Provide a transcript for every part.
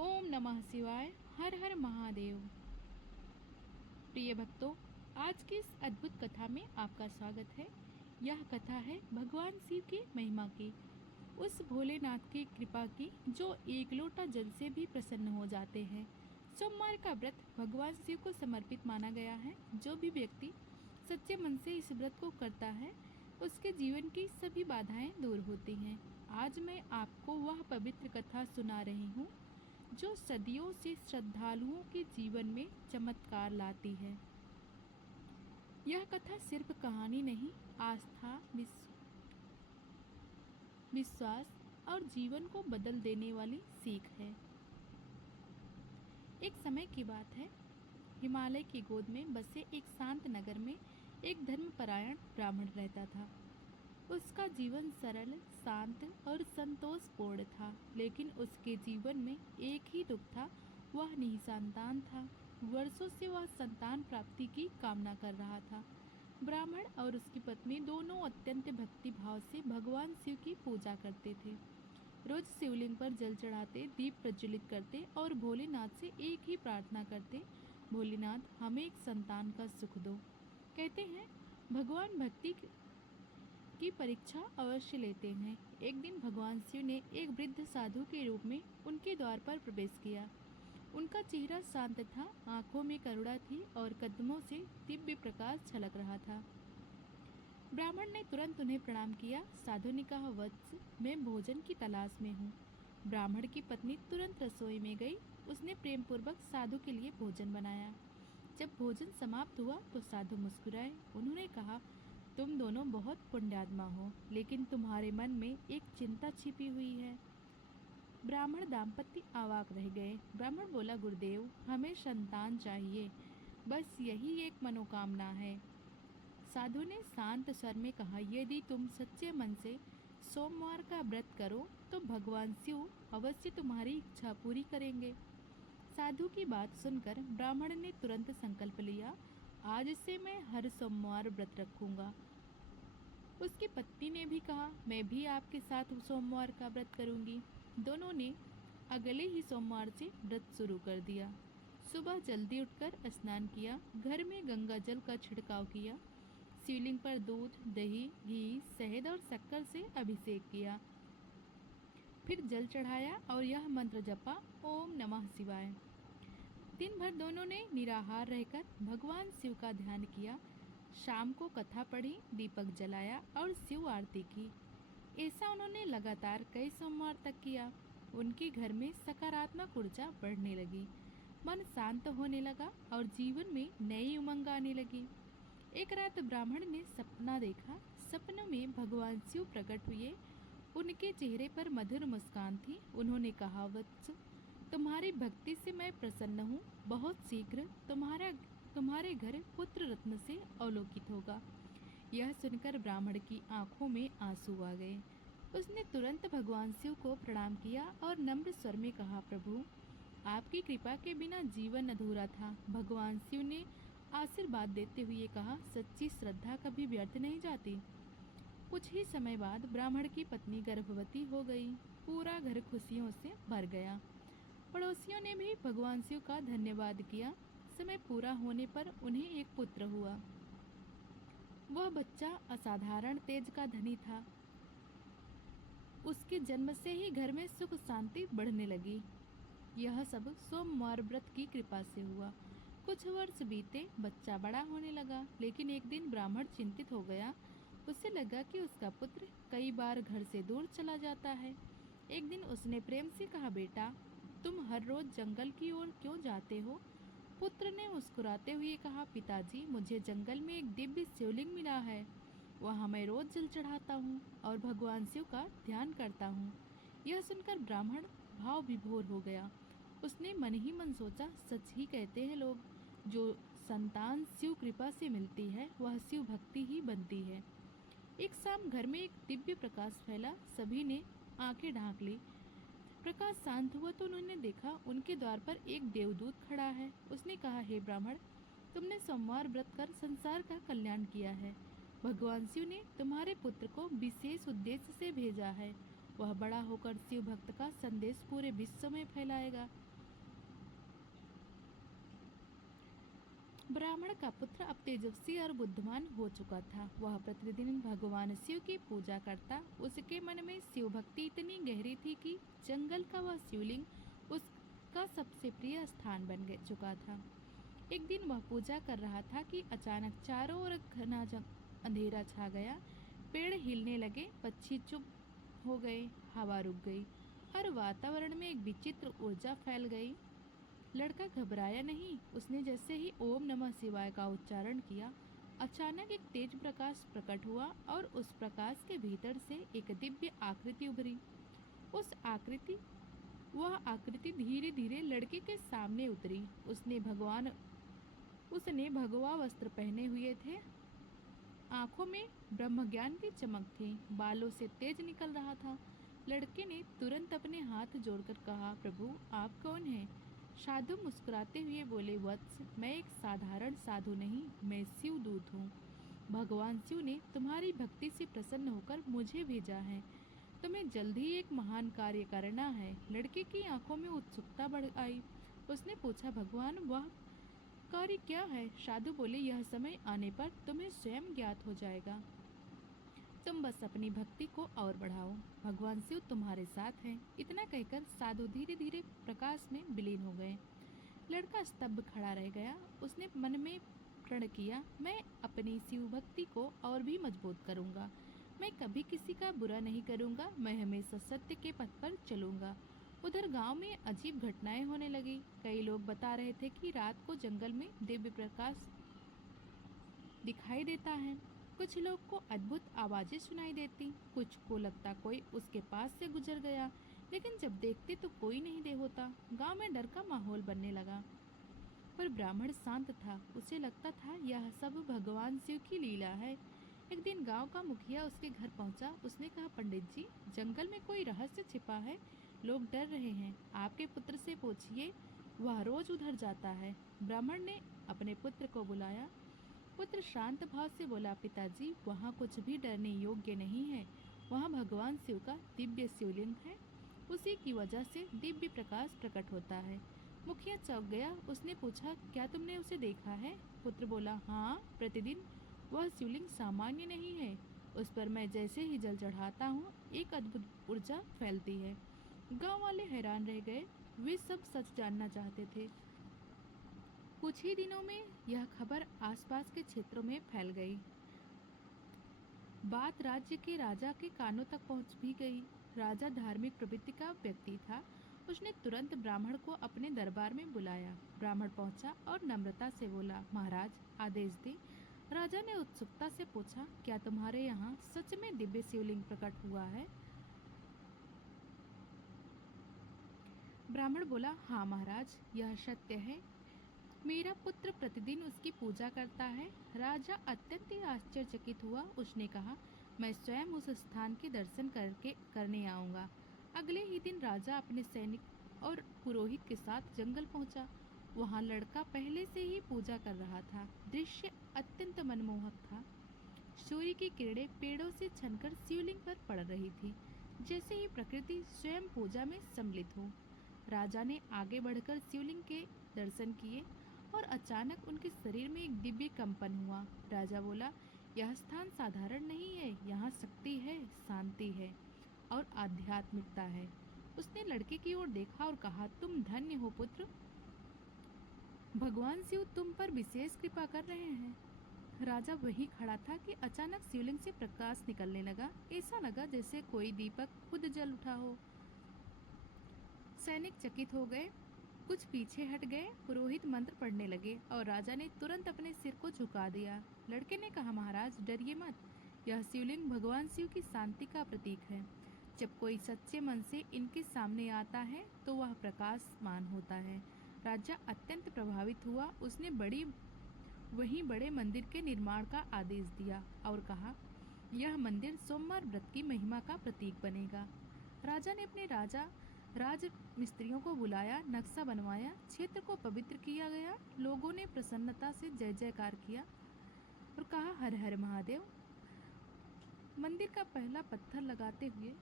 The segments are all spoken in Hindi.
ओम नमः शिवाय। हर हर महादेव। प्रिय भक्तों, आज की इस अद्भुत कथा में आपका स्वागत है। यह कथा है भगवान शिव की महिमा की, उस भोलेनाथ की कृपा की जो एक लोटा जल से भी प्रसन्न हो जाते हैं। सोमवार का व्रत भगवान शिव को समर्पित माना गया है। जो भी व्यक्ति सच्चे मन से इस व्रत को करता है उसके जीवन की सभी बाधाएं दूर होती हैं। आज मैं आपको वह पवित्र कथा सुना रही हूँ जो सदियों से श्रद्धालुओं के जीवन में चमत्कार लाती है। यह कथा सिर्फ कहानी नहीं, आस्था, विश्वास और जीवन को बदल देने वाली सीख है। एक समय की बात है, हिमालय की गोद में बसे एक शांत नगर में एक धर्मपरायण ब्राह्मण रहता था। उसका जीवन सरल, शांत और संतोषपूर्ण था, लेकिन उसके जीवन में एक ही दुख था, वह निसंतान था। वर्षों से वह संतान प्राप्ति की कामना कर रहा था। ब्राह्मण और उसकी पत्नी दोनों अत्यंत भक्ति भाव से भगवान शिव की पूजा करते थे। रोज शिवलिंग पर जल चढ़ाते, दीप प्रज्वलित करते और भोलेनाथ से एक ही प्रार्थना करते, भोलेनाथ हमें एक संतान का सुख दो। कहते हैं भगवान भक्ति की परीक्षा अवश्य लेते हैं। एक दिन भगवान शिव ने एक वृद्ध साधु के रूप में उनके द्वार पर प्रवेश किया। उनका चेहरा शांत था, आंखों में करुणा थी और कदमों से दिव्य प्रकाश छलक रहा था। ब्राह्मण ने तुरंत उन्हें प्रणाम किया। साधु ने कहा, वत्स, मैं भोजन की तलाश में हूँ। ब्राह्मण की पत्नी तुरंत रसोई में गई। उसने प्रेम पूर्वक साधु के लिए भोजन बनाया। जब भोजन समाप्त हुआ तो साधु मुस्कुराए। उन्होंने कहा, तुम दोनों बहुत पुण्यात्मा हो, लेकिन तुम्हारे मन में एक चिंता छिपी हुई है। ब्राह्मण दाम्पत्य अवाक रह गए। ब्राह्मण बोला, गुरुदेव, हमें संतान चाहिए, बस यही एक मनोकामना है। साधु ने शांत स्वर में कहा, यदि तुम सच्चे मन से सोमवार का व्रत करो तो भगवान शिव अवश्य तुम्हारी इच्छा पूरी करेंगे। साधु की बात सुनकर ब्राह्मण ने तुरंत संकल्प लिया, आज से मैं हर सोमवार व्रत रखूंगा। उसकी पत्नी ने भी कहा, मैं भी आपके साथ सोमवार का व्रत करूंगी। दोनों ने अगले ही सोमवार से व्रत शुरू कर दिया। सुबह जल्दी उठकर स्नान किया, घर में गंगा जल का छिड़काव किया, शिवलिंग पर दूध, दही, घी, शहद और शक्कर से अभिषेक किया, फिर जल चढ़ाया और यह मंत्र जपा, ओम नमः शिवाय। दिन भर दोनों ने निराहार रहकर भगवान शिव का ध्यान किया। शाम को कथा पढ़ी, दीपक जलाया और शिव आरती की। ऐसा उन्होंने लगातार कई सोमवार तक किया। उनके घर में सकारात्मक ऊर्जा बढ़ने लगी, मन शांत होने लगा और जीवन में नई उमंग आने लगी। एक रात ब्राह्मण ने सपना देखा। सपनों में भगवान शिव प्रकट हुए। उनके चेहरे पर मधुर मुस्कान थी। उन्होंने कहा, वत्स, तुम्हारी भक्ति से मैं प्रसन्न हूँ। बहुत शीघ्र तुम्हारे घर पुत्र रत्न से अवलोकित होगा। यह सुनकर ब्राह्मण की आंखों में आंसू आ गए। उसने तुरंत भगवान शिव को प्रणाम किया और नम्र स्वर में कहा, प्रभु, आपकी कृपा के बिना जीवन अधूरा था। भगवान शिव ने आशीर्वाद देते हुए कहा, सच्ची श्रद्धा कभी व्यर्थ नहीं जाती। कुछ ही समय बाद ब्राह्मण की पत्नी गर्भवती हो गई। पूरा घर खुशियों से भर गया। पड़ोसियों ने भी भगवान शिव का धन्यवाद किया। समय पूरा होने पर उन्हें एक पुत्र हुआ। वह बच्चा असाधारण तेज का धनी था। उसके जन्म से ही घर में सुख शांति बढ़ने लगी। यह सब सोमवार व्रत की कृपा से हुआ। कुछ वर्ष बीते, बच्चा बड़ा होने लगा, लेकिन एक दिन ब्राह्मण चिंतित हो गया। उसे लगा कि उसका पुत्र कई बार घर से दूर चला जाता है। एक दिन उसने प्रेम से कहा, बेटा, तुम हर रोज जंगल की ओर क्यों जाते हो? पुत्र ने मुस्कुराते हुए कहा, पिताजी, मुझे जंगल में एक दिव्य शिवलिंग मिला है। वहाँ मैं रोज जल चढ़ाता हूँ और भगवान शिव का ध्यान करता हूँ। यह सुनकर ब्राह्मण भाव विभोर हो गया। उसने मन ही मन सोचा, सच ही कहते हैं लोग, जो संतान शिव कृपा से मिलती है वह शिव भक्ति ही बनती है। एक शाम घर में एक दिव्य प्रकाश फैला। सभी ने आंखें ढांक ली। प्रकाश शांत हुआ तो उन्होंने देखा उनके द्वार पर एक देवदूत खड़ा है। उसने कहा, हे ब्राह्मण, तुमने सोमवार व्रत कर संसार का कल्याण किया है। भगवान शिव ने तुम्हारे पुत्र को विशेष उद्देश्य से भेजा है। वह बड़ा होकर शिव भक्त का संदेश पूरे विश्व में फैलाएगा। ब्राह्मण का पुत्र अब तेजस्वी और बुद्धिमान हो चुका था। वह प्रतिदिन भगवान शिव की पूजा करता। उसके मन में शिव भक्ति इतनी गहरी थी कि जंगल का वह शिवलिंग उसका सबसे प्रिय स्थान बन चुका था। एक दिन वह पूजा कर रहा था कि अचानक चारों ओर घना अंधेरा छा गया। पेड़ हिलने लगे, पक्षी चुप हो गए, हवा रुक गई और वातावरण में एक विचित्र ऊर्जा फैल गई। लड़का घबराया नहीं। उसने जैसे ही ओम नमः शिवाय का उच्चारण किया, अचानक एक तेज प्रकाश प्रकट हुआ और उस प्रकाश के भीतर से एक दिव्य आकृति उभरी। वह आकृति धीरे धीरे लड़के के सामने उतरी। उसने भगवा वस्त्र पहने हुए थे, आंखों में ब्रह्मज्ञान की चमक थी, बालों से तेज निकल रहा था। लड़के ने तुरंत अपने हाथ जोड़कर कहा, प्रभु आप कौन हैं? साधु मुस्कुराते हुए बोले, वत्स मैं एक साधारण साधु नहीं, मैं शिव दूत हूँ। भगवान शिव ने तुम्हारी भक्ति से प्रसन्न होकर मुझे भेजा है। तुम्हें जल्द ही एक महान कार्य करना है। लड़के की आंखों में उत्सुकता बढ़ आई। उसने पूछा, भगवान वह कार्य क्या है? साधु बोले, यह समय आने पर तुम्हें स्वयं ज्ञात हो जाएगा। तुम बस अपनी भक्ति को और बढ़ाओ, भगवान शिव तुम्हारे साथ हैं। इतना कहकर साधु धीरे धीरे प्रकाश में विलीन हो गए। लड़का स्तब्ध खड़ा रह गया। उसने मन में प्रण किया, मैं अपनी शिव भक्ति को और भी मजबूत करूंगा। मैं कभी किसी का बुरा नहीं करूंगा। मैं हमेशा सत्य के पथ पर चलूंगा। उधर गांव में अजीब घटनाएं होने लगी। कई लोग बता रहे थे कि रात को जंगल में दिव्य प्रकाश दिखाई देता है। कुछ लोग को अद्भुत आवाजें सुनाई देती, कुछ को लगता कोई उसके पास से गुजर गया, लेकिन जब देखते तो कोई नहीं दे होता। गांव में डर का माहौल बनने लगा। पर ब्राह्मण शांत था। उसे लगता था यह सब भगवान शिव की लीला है। एक दिन गांव का मुखिया उसके घर पहुंचा। उसने कहा, पंडित जी, जंगल में कोई रहस्य छिपा है। लोग डर रहे हैं। आपके पुत्र से पूछिए, वह रोज उधर जाता है। ब्राह्मण ने अपने पुत्र को बुलाया। पुत्र शांत भाव से बोला, पिताजी वहाँ कुछ भी डरने योग्य नहीं है। वहाँ भगवान शिव का दिव्य शिवलिंग है। उसी की वजह से दिव्य प्रकाश प्रकट होता है। मुखिया चौंक गया। उसने पूछा, क्या तुमने उसे देखा है? पुत्र बोला, हाँ, प्रतिदिन। वह शिवलिंग सामान्य नहीं है। उस पर मैं जैसे ही जल चढ़ाता हूँ, एक अद्भुत ऊर्जा फैलती है। गांव वाले हैरान रह गए। वे सब सच जानना चाहते थे। कुछ ही दिनों में यह खबर आसपास के क्षेत्रों में फैल गई। बात राज्य के राजा के कानों तक पहुंच भी गई। राजा धार्मिक प्रवृत्ति का व्यक्ति था। उसने तुरंत ब्राह्मण को अपने दरबार में बुलाया। ब्राह्मण पहुंचा और नम्रता से बोला, महाराज आदेश दें। राजा ने उत्सुकता से पूछा, क्या तुम्हारे यहाँ सच में दिव्य शिवलिंग प्रकट हुआ है? ब्राह्मण बोला, हाँ महाराज, यह सत्य है। मेरा पुत्र प्रतिदिन उसकी पूजा करता है। राजा अत्यंत ही आश्चर्यचकित हुआ। उसने कहा, मैं स्वयं उस स्थान के दर्शन करने आऊँगा। अगले ही दिन राजा अपने सैनिक और पुरोहित के साथ जंगल पहुंचा। वहां लड़का पहले से ही पूजा कर रहा था। दृश्य अत्यंत मनमोहक था। सूर्य की किरणें पेड़ों से छनकर शिवलिंग पर पड़ रही थी, जैसे ही प्रकृति स्वयं पूजा में सम्मिलित हो। राजा ने आगे बढ़कर शिवलिंग के दर्शन किए और अचानक उनके शरीर में एक दिव्य कंपन हुआ। राजा बोला, यह स्थान साधारण नहीं है। यहाँ शक्ति है, शांति है और आध्यात्मिकता है। उसने लड़के की ओर देखा और कहा, तुम धन्य हो पुत्र, भगवान शिव तुम पर विशेष कृपा कर रहे हैं। राजा वही खड़ा था कि अचानक शिवलिंग से प्रकाश निकलने लगा। ऐसा लगा जैसे कोई दीपक खुद जल उठा हो। सैनिक चकित हो गए, कुछ पीछे हट गए। पुरोहित मंत्र पढ़ने लगे और राजा ने तुरंत अपने सिर को झुका दिया। लड़के ने कहा, महाराज डरिए मत, यह शिवलिंग भगवान शिव की शांति का प्रतीक है। जब कोई सच्चे मन से इनके सामने आता है तो वह प्रकाशमान होता है। राजा अत्यंत प्रभावित हुआ। उसने वहीं बड़े मंदिर के निर्माण का आदेश दिया और कहा, यह मंदिर सोमवार व्रत की महिमा का प्रतीक बनेगा। राजा ने अपने राज मिस्त्रियों को बुलाया, नक्शा बनवाया, क्षेत्र को पवित्र किया गया। लोगों ने प्रसन्नता से जय जयकार किया और कहा, हर हर महादेव। मंदिर का पहला पत्थर लगाते हुए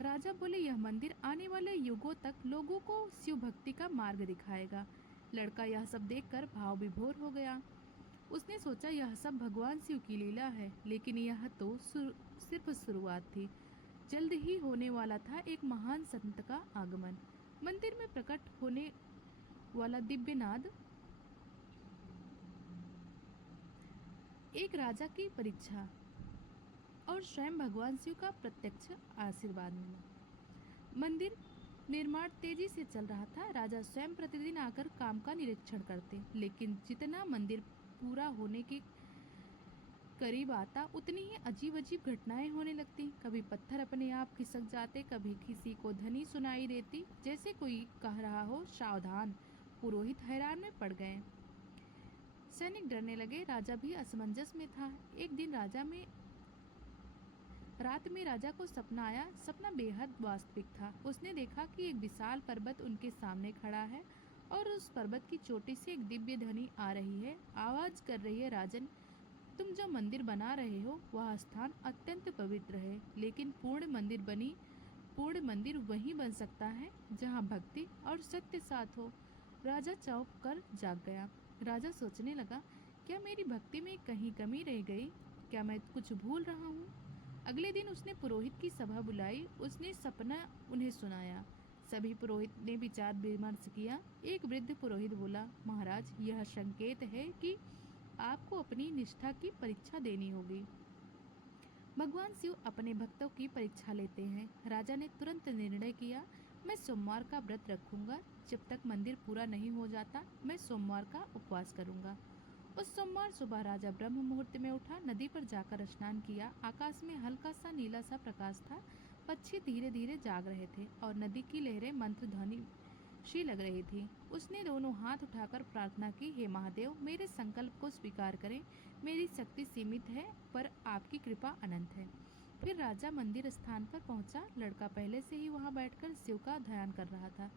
राजा बोले, यह मंदिर आने वाले युगों तक लोगों को शिव भक्ति का मार्ग दिखाएगा। लड़का यह सब देखकर भाव विभोर हो गया। उसने सोचा यह सब भगवान शिव की लीला है, लेकिन यह तो सिर्फ शुरुआत थी। जल्द ही होने वाला था एक महान संत का आगमन। मंदिर में प्रकट होने वाला दिव्य नाद एक राजा की परीक्षा और स्वयं भगवान शिव का प्रत्यक्ष आशीर्वाद मिला। मंदिर निर्माण तेजी से चल रहा था। राजा स्वयं प्रतिदिन आकर काम का निरीक्षण करते, लेकिन जितना मंदिर पूरा होने के करीब आता उतनी ही अजीब अजीब घटनाएं होने लगती। कभी पत्थर अपने आप खिसक जाते, कभी किसी को ध्वनि सुनाई देती जैसे कोई कह रहा हो, सावधान। पुरोहित हैरान में पड़ गए, सैनिक डरने लगे, राजा भी असमंजस में था। एक दिन रात में राजा को सपना आया। सपना बेहद वास्तविक था। उसने देखा कि एक विशाल पर्वत उनके सामने खड़ा है और उस पर्वत की चोटी से एक दिव्य ध्वनि आ रही है। आवाज कर रही है, राजन, तुम जो मंदिर बना रहे हो वह स्थान अत्यंत पवित्र है, लेकिन पूर्ण मंदिर वहीं बन सकता है जहाँ भक्ति और सत्य साथ हो। राजा चौंक कर जाग गया। राजा सोचने लगा, क्या मेरी भक्ति में कहीं कमी रह गई? क्या मैं कुछ भूल रहा हूँ? अगले दिन उसने पुरोहित की सभा बुलाई। उसने सपना उन्हें सुनाया। सभी पुरोहित ने विचार विमर्श किया। एक वृद्ध पुरोहित बोला, महाराज, यह संकेत है कि आपको अपनी निष्ठा की परीक्षा देनी होगी। भगवान शिव अपने भक्तों की परीक्षा लेते हैं। राजा ने तुरंत निर्णय किया, मैं सोमवार का व्रत रखूंगा। जब तक मंदिर पूरा नहीं हो जाता मैं सोमवार का उपवास करूंगा। उस सोमवार सुबह राजा ब्रह्म मुहूर्त में उठा, नदी पर जाकर स्नान किया। आकाश में हल्का सा नीला सा प्रकाश था। पक्षी धीरे धीरे जाग रहे थे और नदी की लहरें मंत्र ध्वनि सी लग रही थी। उसने दोनों हाथ उठाकर प्रार्थना की, हे महादेव, मेरे संकल्प को स्वीकार करें। मेरी शक्ति सीमित है पर आपकी कृपा अनंत है। फिर राजा मंदिर स्थान पर पहुंचा। लड़का पहले से ही वहां बैठकर शिव का ध्यान कर रहा था।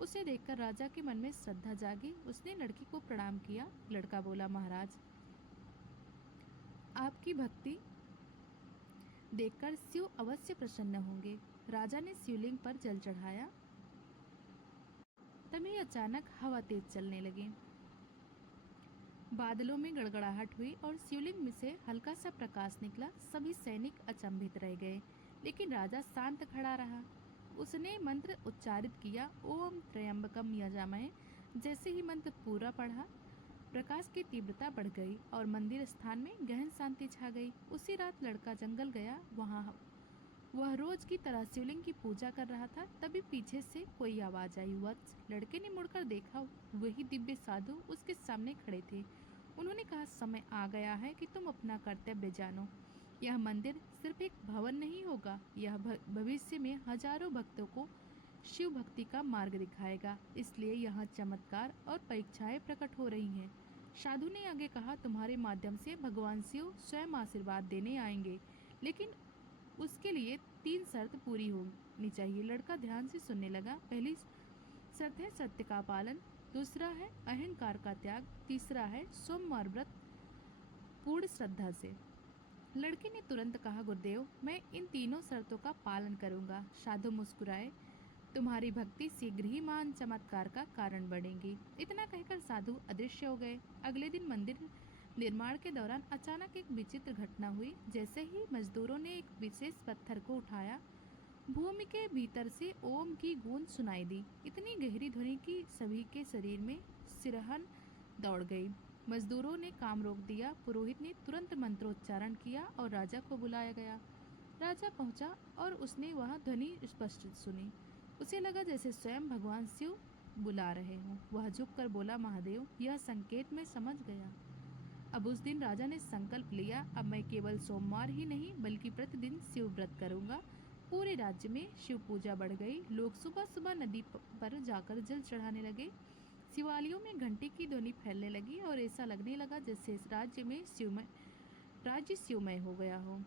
उसे देखकर राजा के मन में श्रद्धा जागी। उसने लड़की को प्रणाम किया। लड़का बोला, महाराज, आपकी भक्ति देखकर शिव अवश्य प्रसन्न होंगे। राजा ने शिवलिंग पर जल चढ़ाया। तभी अचानक हवा तेज चलने लगी। बादलों में गड़गड़ाहट हुई और शिवलिंग में से हल्का सा प्रकाश निकला। सभी सैनिक अचंभित रह गए, लेकिन राजा शांत खड़ा रहा। उसने मंत्र उच्चारित किया, ओम त्र्यंबकम यजामहे। जैसे ही मंत्र पूरा पढ़ा, प्रकाश की तीव्रता बढ़ गई और मंदिर स्थान में गहन शांति छा गई। उसी रात लड़का जंगल गया। वह रोज की तरह शिवलिंग की पूजा कर रहा था। तभी पीछे से कोई आवाज आई, वत्स। लड़के ने मुड़कर देखा, वही दिव्य साधु उसके सामने खड़े थे। उन्होंने कहा, समय आ गया है कि तुम अपना कर्तव्य जानो। यह मंदिर सिर्फ एक भवन नहीं होगा, यह भविष्य में हजारों भक्तों को शिव भक्ति का मार्ग दिखाएगा। इसलिए यहाँ चमत्कार और परीक्षाएं प्रकट हो रही हैं। साधु ने आगे कहा, तुम्हारे माध्यम से भगवान शिव स्वयं आशीर्वाद देने आएंगे, लेकिन उसके लिए 3 शर्त पूरी होनी चाहिए। लड़का ध्यान से सुनने लगा। पहली शर्त है सत्य का पालन, दूसरा है अहंकार का त्याग, तीसरा है सोमवार व्रत पूर्ण श्रद्धा से। लड़के ने तुरंत कहा, गुरुदेव, मैं इन तीनों शर्तों का पालन करूंगा। साधु मुस्कुराए, तुम्हारी भक्ति शीघ्र ही महान चमत्कार का कारण बनेगी। इतना कहकर साधु अदृश्य हो गए। अगले दिन मंदिर निर्माण के दौरान अचानक एक विचित्र घटना हुई। जैसे ही मजदूरों ने एक विशेष पत्थर को उठाया, भूमि के भीतर से ओम की गूंज सुनाई दी। इतनी गहरी ध्वनि कि सभी के शरीर में सिरहन दौड़ गई। मजदूरों ने काम रोक दिया। पुरोहित ने तुरंत मंत्रोच्चारण किया और राजा को बुलाया गया। राजा पहुंचा और उसने वह ध्वनि स्पष्ट सुनी। उसे लगा जैसे स्वयं भगवान शिव बुला रहे हों। वह झुककर बोला, महादेव, यह संकेत मैं समझ गया। अब उस दिन राजा ने संकल्प लिया, अब मैं केवल सोमवार ही नहीं बल्कि प्रतिदिन शिव व्रत करूंगा। पूरे राज्य में शिव पूजा बढ़ गई। लोग सुबह सुबह नदी पर जाकर जल चढ़ाने लगे। शिवालयों में घंटी की ध्वनि फैलने लगी और ऐसा लगने लगा जैसे इस राज्य शिवमय हो गया हो।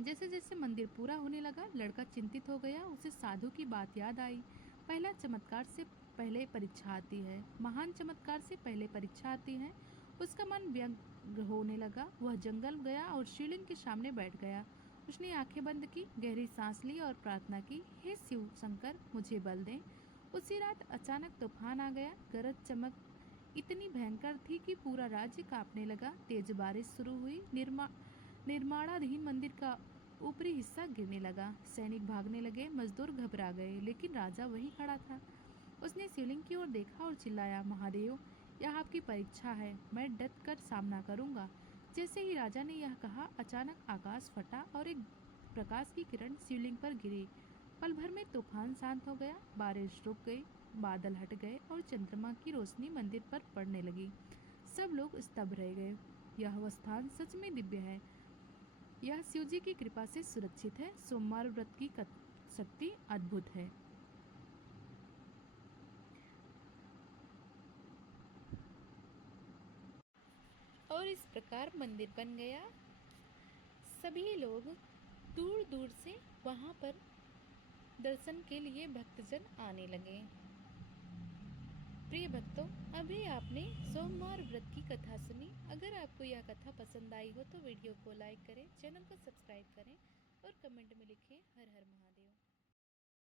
जैसे जैसे मंदिर पूरा होने लगा, लड़का चिंतित हो गया। उसे साधु की बात याद आई, पहला चमत्कार से पहले परीक्षा आती है, महान चमत्कार से पहले परीक्षा आती है। उसका मन व्यग्र होने लगा। वह जंगल गया और शिवलिंग के सामने बैठ गया। उसने आंखें बंद की, गहरी सांस ली और प्रार्थना की, हे शिव शंकर, मुझे बल दें। उसी रात अचानक तूफान आ गया। गरज चमक इतनी भयंकर थी कि पूरा राज्य कांपने लगा। तेज बारिश शुरू हुई। निर्माणाधीन मंदिर का ऊपरी हिस्सा गिरने लगा। सैनिक भागने लगे, मजदूर घबरा गए, लेकिन राजा वहीं खड़ा था। उसने शिवलिंग की ओर देखा और चिल्लाया, महादेव, यह आपकी परीक्षा है, मैं डट कर सामना करूंगा। जैसे ही राजा ने यह कहा, अचानक आकाश फटा और एक प्रकाश की किरण शिवलिंग पर गिरी। पल भर में तूफान शांत हो गया, बारिश रुक गई, बादल हट गए और चंद्रमा की रोशनी मंदिर पर पड़ने लगी। सब लोग स्तब्ध रह गए। यह स्थान सच में दिव्य है। यह शिवजी की कृपा से सुरक्षित है। सोमवार व्रत की शक्ति अद्भुत है। और इस प्रकार मंदिर बन गया। सभी लोग दूर दूर से वहां पर दर्शन के लिए भक्तजन आने लगे। प्रिय भक्तों, अभी आपने सोमवार व्रत की कथा सुनी। अगर आपको यह कथा पसंद आई हो तो वीडियो को लाइक करें, चैनल को सब्सक्राइब करें और कमेंट में लिखें हर हर महादेव।